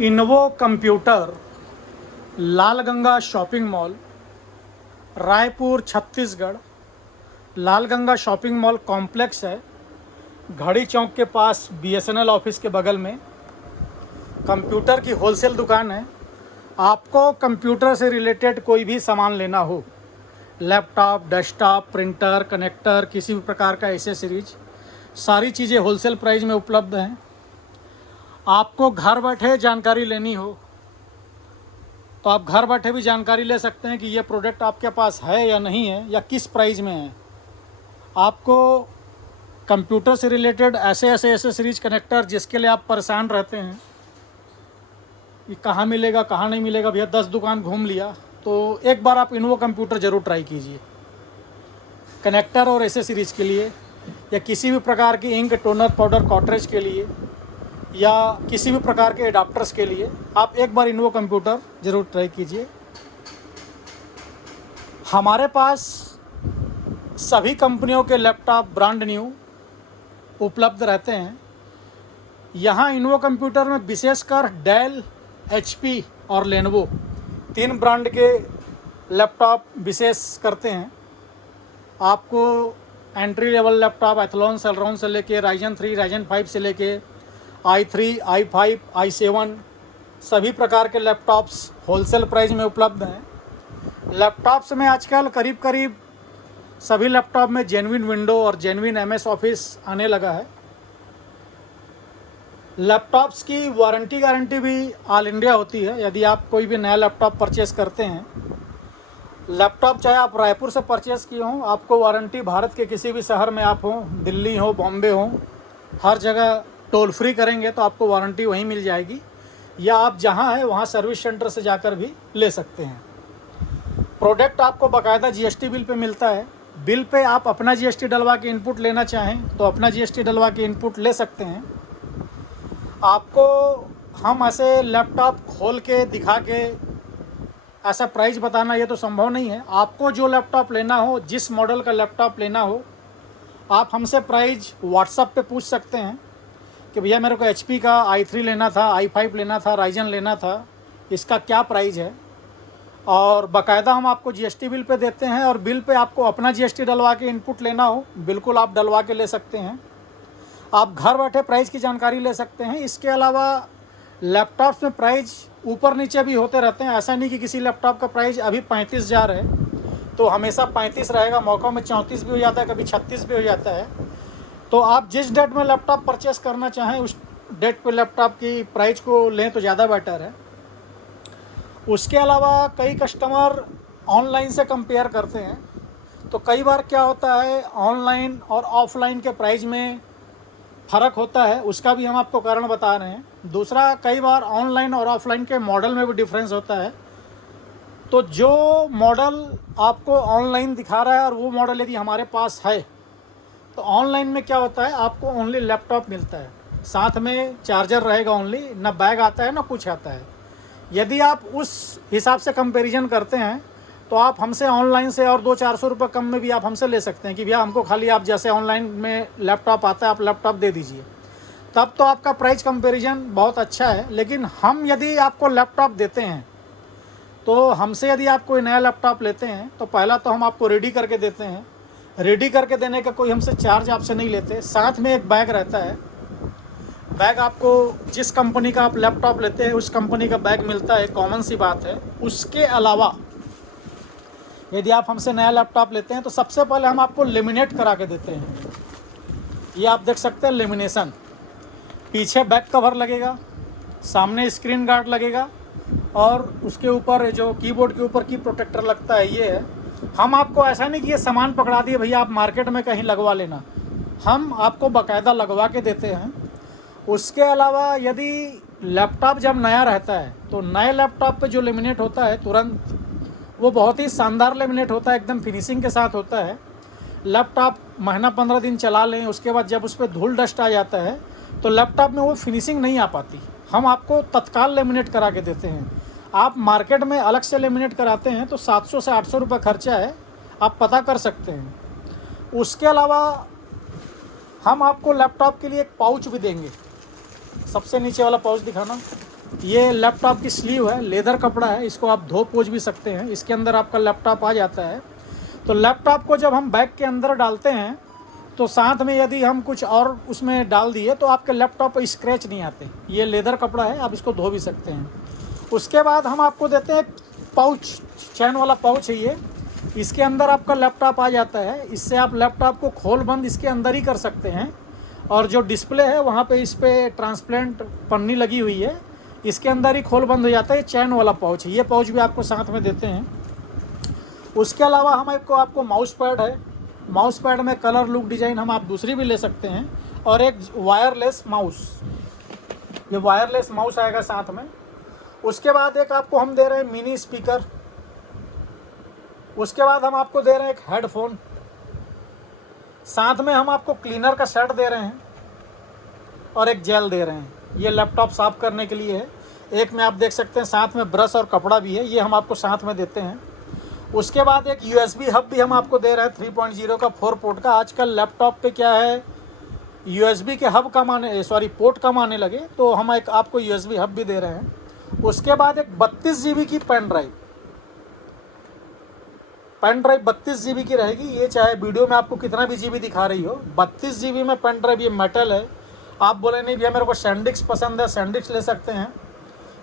इन्वो computer, Lalganga shopping mall, Raipur Chhattisgarh. Lalganga shopping mall complex है, घड़ी चौक के पास BSNL office के बगल में। कंप्यूटर की होलसेल दुकान है। आपको कंप्यूटर से रिलेटेड कोई भी सामान लेना हो, लैपटॉप, डेस्कटॉप, प्रिंटर, कनेक्टर, किसी भी प्रकार का एसेसरीज, सारी चीज़ें होलसेल प्राइस में उपलब्ध हैं। आपको घर बैठे जानकारी लेनी हो तो आप घर बैठे भी जानकारी ले सकते हैं कि ये प्रोडक्ट आपके पास है या नहीं है, या किस प्राइस में है। आपको कंप्यूटर से रिलेटेड ऐसे एसेसरीज, कनेक्टर जिसके लिए आप परेशान रहते हैं कि कहाँ मिलेगा कहाँ नहीं मिलेगा, भैया 10 दुकान घूम लिया, तो एक बार आप इन्वो कंप्यूटर ज़रूर ट्राई कीजिए। कनेक्टर और एसेसरीज के लिए, या किसी भी प्रकार की इंक, टोनर, पाउडर, कॉटरेज के लिए, या किसी भी प्रकार के एडाप्टर्स के लिए आप एक बार इन्वो कंप्यूटर ज़रूर ट्राई कीजिए। हमारे पास सभी कंपनियों के लैपटॉप ब्रांड न्यू उपलब्ध रहते हैं। यहाँ इन्वो कंप्यूटर में विशेषकर डेल, HP और लेनोवो 3 ब्रांड के लैपटॉप विशेष करते हैं। आपको entry level laptop Athlon, Celeron से लेके राइजन 3, राइजन 5 से लेके i3, i5, i7 सभी प्रकार के लैपटॉप्स होलसेल प्राइस में उपलब्ध हैं। लैपटॉप्स में आजकल करीब करीब सभी लैपटॉप में जेन्युइन विंडो और जेन्युइन MS ऑफिस आने लगा है। लैपटॉप्स की वारंटी गारंटी भी ऑल इंडिया होती है। यदि आप कोई भी नया लैपटॉप परचेज़ करते हैं, लैपटॉप चाहे आप रायपुर से परचेज़ किए हों, आपको वारंटी भारत के किसी भी शहर में आप हों, दिल्ली हो, बॉम्बे हो, हर जगह टोल फ्री करेंगे तो आपको वारंटी वहीं मिल जाएगी, या आप जहां हैं वहां सर्विस सेंटर से जाकर भी ले सकते हैं। प्रोडक्ट आपको बाकायदा GST बिल पे मिलता है। बिल पे आप अपना GST डलवा के इनपुट लेना चाहें तो अपना GST डलवा के इनपुट ले सकते हैं। आपको हम ऐसे लैपटॉप खोल के दिखा के ऐसा प्राइस बताना ये तो संभव नहीं है। आपको जो लैपटॉप लेना हो, जिस मॉडल का लैपटॉप लेना हो, आप हमसे प्राइस व्हाट्सएप पे पूछ सकते हैं कि भैया मेरे को HP का i3 लेना था, i5 लेना था, राइजन लेना था, इसका क्या प्राइस है। और बाकायदा हम आपको GST बिल पे देते हैं, और बिल पे आपको अपना GST डलवा के इनपुट लेना हो, बिल्कुल आप डलवा के ले सकते हैं। आप घर बैठे प्राइस की जानकारी ले सकते हैं। इसके अलावा लैपटॉप्स में प्राइस ऊपर नीचे भी होते रहते हैं। ऐसा नहीं कि किसी लैपटॉप का प्राइस अभी 35,000 है तो हमेशा 35 रहेगा, मौका में 34 भी हो जाता है, कभी 36 भी हो जाता है। तो आप जिस डेट में लैपटॉप परचेस करना चाहें उस डेट पे लैपटॉप की प्राइस को लें तो ज़्यादा बेटर है। उसके अलावा कई कस्टमर ऑनलाइन से कंपेयर करते हैं, तो कई बार क्या होता है ऑनलाइन और ऑफलाइन के प्राइस में फ़र्क होता है, उसका भी हम आपको कारण बता रहे हैं। दूसरा, कई बार ऑनलाइन और ऑफलाइन के मॉडल में भी डिफरेंस होता है। तो जो मॉडल आपको ऑनलाइन दिखा रहा है और वो मॉडल यदि हमारे पास है, तो ऑनलाइन में क्या होता है आपको ओनली लैपटॉप मिलता है, साथ में चार्जर रहेगा ओनली, ना बैग आता है ना कुछ आता है। यदि आप उस हिसाब से कंपैरिजन करते हैं तो आप हमसे ऑनलाइन से और 200-400 रुपये कम में भी आप हमसे ले सकते हैं कि भैया हमको खाली आप जैसे ऑनलाइन में लैपटॉप आता है आप लैपटॉप दे दीजिए, तब तो आपका प्राइस कंपैरिजन बहुत अच्छा है। लेकिन हम यदि आपको लैपटॉप देते हैं तो हमसे यदि आप कोई नया लैपटॉप लेते हैं तो पहला तो हम आपको रेडी करके देते हैं। रेडी करके देने का कोई हमसे चार्ज आपसे नहीं लेते। साथ में एक बैग रहता है, बैग आपको जिस कंपनी का आप लैपटॉप लेते हैं उस कंपनी का बैग मिलता है, कॉमन सी बात है। उसके अलावा यदि आप हमसे नया लैपटॉप लेते हैं तो सबसे पहले हम आपको लेमिनेट करा के देते हैं। ये आप देख सकते हैं लेमिनेशन, पीछे बैक कवर लगेगा, सामने स्क्रीन गार्ड लगेगा, और उसके ऊपर जो कीबोर्ड के ऊपर की प्रोटेक्टर लगता है ये है। हम आपको ऐसा नहीं कि ये सामान पकड़ा दिए भैया आप मार्केट में कहीं लगवा लेना, हम आपको बाकायदा लगवा के देते हैं। उसके अलावा यदि लैपटॉप जब नया रहता है तो नए लैपटॉप पे जो लेमिनेट होता है तुरंत वो बहुत ही शानदार लेमिनेट होता है, एकदम फिनिशिंग के साथ होता है। लैपटॉप महीना 15 दिन चला लें, उसके बाद जब उस पर धूल डस्ट आ जाता है तो लैपटॉप में वो फिनिशिंग नहीं आ पाती। हम आपको तत्काल लेमिनेट करा के देते हैं। आप मार्केट में अलग से लेमिनेट कराते हैं तो 700 से 800 रुपये खर्चा है, आप पता कर सकते हैं। उसके अलावा हम आपको लैपटॉप के लिए एक पाउच भी देंगे, सबसे नीचे वाला पाउच दिखाना। ये लैपटॉप की स्लीव है, लेदर कपड़ा है, इसको आप धो पोंछ भी सकते हैं। इसके अंदर आपका लैपटॉप आ जाता है। तो लैपटॉप को जब हम बैग के अंदर डालते हैं तो साथ में यदि हम कुछ और उसमें डाल दिए तो आपके लैपटॉप पर स्क्रैच नहीं आते। ये लेदर कपड़ा है, आप इसको धो भी सकते हैं। उसके बाद हम आपको देते हैं पाउच, चैन वाला पाउच है ये। इसके अंदर आपका लैपटॉप आ जाता है। इससे आप लैपटॉप को खोल बंद इसके अंदर ही कर सकते हैं। और जो डिस्प्ले है वहाँ पे इस पर ट्रांसपेरेंट पन्नी लगी हुई है, इसके अंदर ही खोल बंद हो जाता है। चैन वाला पाउच है, ये पाउच भी आपको साथ में देते हैं। उसके अलावा हम आपको माउस पैड है। माउस पैड में कलर लुक डिज़ाइन हम आप दूसरी भी ले सकते हैं। और एक वायरलेस माउस, ये वायरलेस माउस आएगा साथ में। उसके बाद एक आपको हम दे रहे हैं मिनी स्पीकर। उसके बाद हम आपको दे रहे हैं एक हेडफोन। साथ में हम आपको क्लीनर का सेट दे रहे हैं और एक जेल दे रहे हैं। ये लैपटॉप साफ़ करने के लिए है। एक में आप देख सकते हैं साथ में ब्रश और कपड़ा भी है, ये हम आपको साथ में देते हैं। उसके बाद एक USB हब भी हम आपको दे रहे हैं 3.0 का 4 पोर्ट का। आजकल लैपटॉप पे क्या है, USB के हब कम आने पोर्ट कम आने लगे, तो हम एक आपको USB हब भी दे रहे हैं। उसके बाद एक 32 GB की पेन ड्राइव 32 GB की रहेगी। ये चाहे वीडियो में आपको कितना भी GB दिखा रही हो, 32 GB में पेन ड्राइव। ये मेटल है। आप बोले नहीं भैया मेरे को सैंडिस्क पसंद है, सैंडिस्क ले सकते हैं।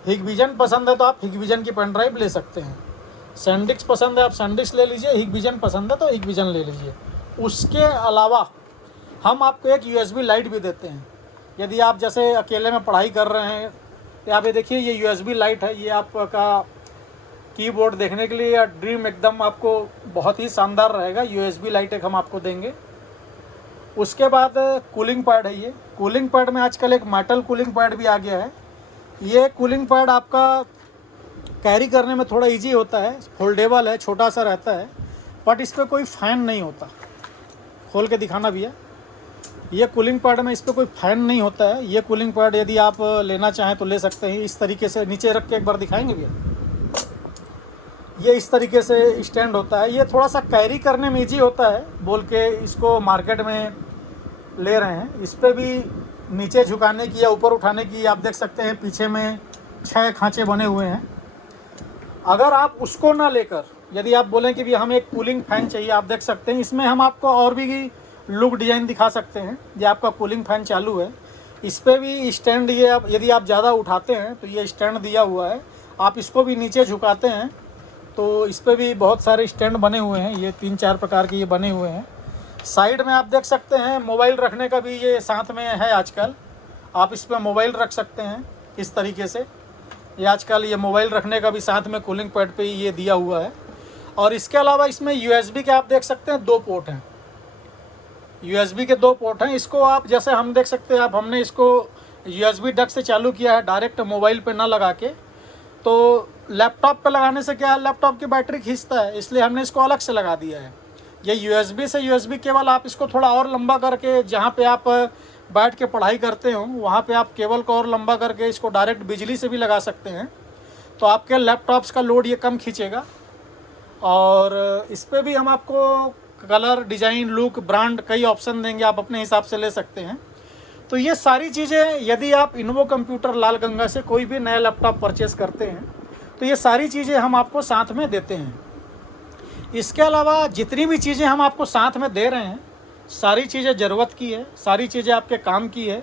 हिगविजन पसंद है तो आप हिगविजन की पेन ड्राइव ले सकते हैं। सैंडिस्क पसंद है आप सैंडिस्क ले लीजिए, हिगविजन पसंद है तो हिगविजन ले लीजिए। उसके अलावा हम आपको एक USB लाइट भी देते हैं। यदि आप जैसे अकेले में पढ़ाई कर रहे हैं तो आप ये देखिए, ये USB लाइट है। ये आपका कीबोर्ड देखने के लिए या ड्रीम एकदम आपको बहुत ही शानदार रहेगा। USB लाइट एक हम आपको देंगे। उसके बाद कूलिंग पैड है। ये कूलिंग पैड में आजकल एक मेटल कूलिंग पैड भी आ गया है। ये कूलिंग पैड आपका कैरी करने में थोड़ा इजी होता है, फोल्डेबल है, छोटा सा रहता है, बट इस पर कोई फ़ैन नहीं होता। खोल के दिखाना भैया, ये कूलिंग पैड में इस पर कोई फ़ैन नहीं होता है। ये कूलिंग पैड यदि आप लेना चाहें तो ले सकते हैं। इस तरीके से नीचे रख के एक बार दिखाएंगे भैया, ये इस तरीके से स्टैंड होता है। ये थोड़ा सा कैरी करने में ईजी होता है बोल के इसको मार्केट में ले रहे हैं। इस पर भी नीचे झुकाने की या ऊपर उठाने की आप देख सकते हैं, पीछे में 6 खांचे बने हुए हैं। अगर आप उसको ना लेकर यदि आप बोलें कि भी हमें एक कूलिंग फ़ैन चाहिए, आप देख सकते हैं इसमें हम आपको और भी लुक डिज़ाइन दिखा सकते हैं। ये आपका कूलिंग फ़ैन चालू है, इस पर भी स्टैंड, ये आप यदि आप ज़्यादा उठाते हैं तो ये स्टैंड दिया हुआ है। आप इसको भी नीचे झुकाते हैं तो इस पर भी बहुत सारे स्टैंड बने हुए हैं। ये 3-4 प्रकार के ये बने हुए हैं। साइड में आप देख सकते हैं मोबाइल रखने का भी ये साथ में है आजकल। आप इस पर मोबाइल रख सकते हैं इस तरीके से। ये आजकल ये मोबाइल रखने का भी साथ में कूलिंग पैड पे ही ये दिया हुआ है। और इसके अलावा इसमें USB के आप देख सकते हैं 2 पोर्ट हैं। USB के 2 पोर्ट हैं। इसको आप जैसे हम देख सकते हैं, हमने इसको USB डक से चालू किया है, डायरेक्ट मोबाइल पे ना लगा के। तो लैपटॉप पे लगाने से क्या है, लैपटॉप की बैटरी खींचता है, इसलिए हमने इसको अलग से लगा दिया है। ये USB से USB केबल आप इसको थोड़ा और लंबा करके, जहाँ पे आप बैठ के पढ़ाई करते हो वहाँ पे आप केबल को और लंबा करके इसको डायरेक्ट बिजली से भी लगा सकते हैं। तो आपके लैपटॉप्स का लोड ये कम खींचेगा। और इस पर भी हम आपको कलर, डिज़ाइन, लुक, ब्रांड कई ऑप्शन देंगे, आप अपने हिसाब से ले सकते हैं। तो ये सारी चीज़ें यदि आप इन्वो कंप्यूटर लाल गंगा से कोई भी नया लैपटॉप परचेज़ करते हैं तो ये सारी चीज़ें हम आपको साथ में देते हैं। इसके अलावा जितनी भी चीज़ें हम आपको साथ में दे रहे हैं, सारी चीज़ें ज़रूरत की है, सारी चीज़ें आपके काम की है।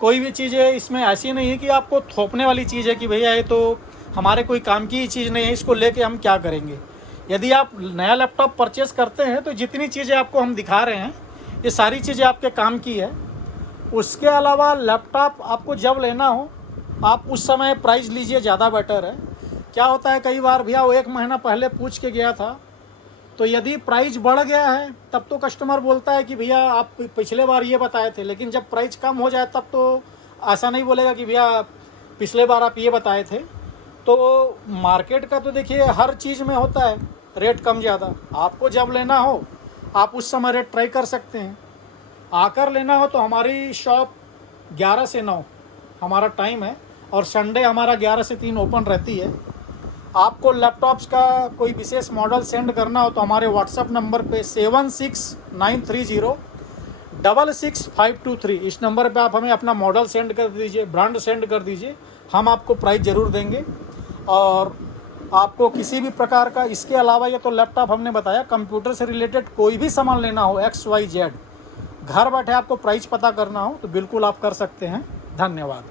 कोई भी चीज़ें इसमें ऐसी नहीं है कि आपको थोपने वाली चीज़ है कि भैया ये तो हमारे कोई काम की ही चीज़ नहीं है, इसको लेके हम क्या करेंगे। यदि आप नया लैपटॉप परचेज़ करते हैं तो जितनी चीज़ें आपको हम दिखा रहे हैं ये सारी चीज़ें आपके काम की है। उसके अलावा लैपटॉप आपको जब लेना हो आप उस समय प्राइस लीजिए, ज़्यादा बेटर है। क्या होता है कई बार भैया वो 1 महीना पहले पूछ के गया था, तो यदि प्राइस बढ़ गया है तब तो कस्टमर बोलता है कि भैया आप पिछले बार ये बताए थे, लेकिन जब प्राइस कम हो जाए तब तो ऐसा नहीं बोलेगा कि भैया पिछले बार आप ये बताए थे। तो मार्केट का तो देखिए हर चीज़ में होता है रेट कम ज़्यादा। आपको जब लेना हो आप उस समय रेट ट्राई कर सकते हैं। आकर लेना हो तो हमारी शॉप 11 से 9 हमारा टाइम है, और संडे हमारा 11 से 3 ओपन रहती है। आपको लैपटॉप्स का कोई विशेष मॉडल सेंड करना हो तो हमारे व्हाट्सएप नंबर पे 76930 666523 इस नंबर पे आप हमें अपना मॉडल सेंड कर दीजिए, ब्रांड सेंड कर दीजिए, हम आपको प्राइस ज़रूर देंगे। और आपको किसी भी प्रकार का इसके अलावा, ये तो लैपटॉप हमने बताया, कंप्यूटर से रिलेटेड कोई भी सामान लेना हो XYZ, घर बैठे आपको प्राइस पता करना हो तो बिल्कुल आप कर सकते हैं। धन्यवाद।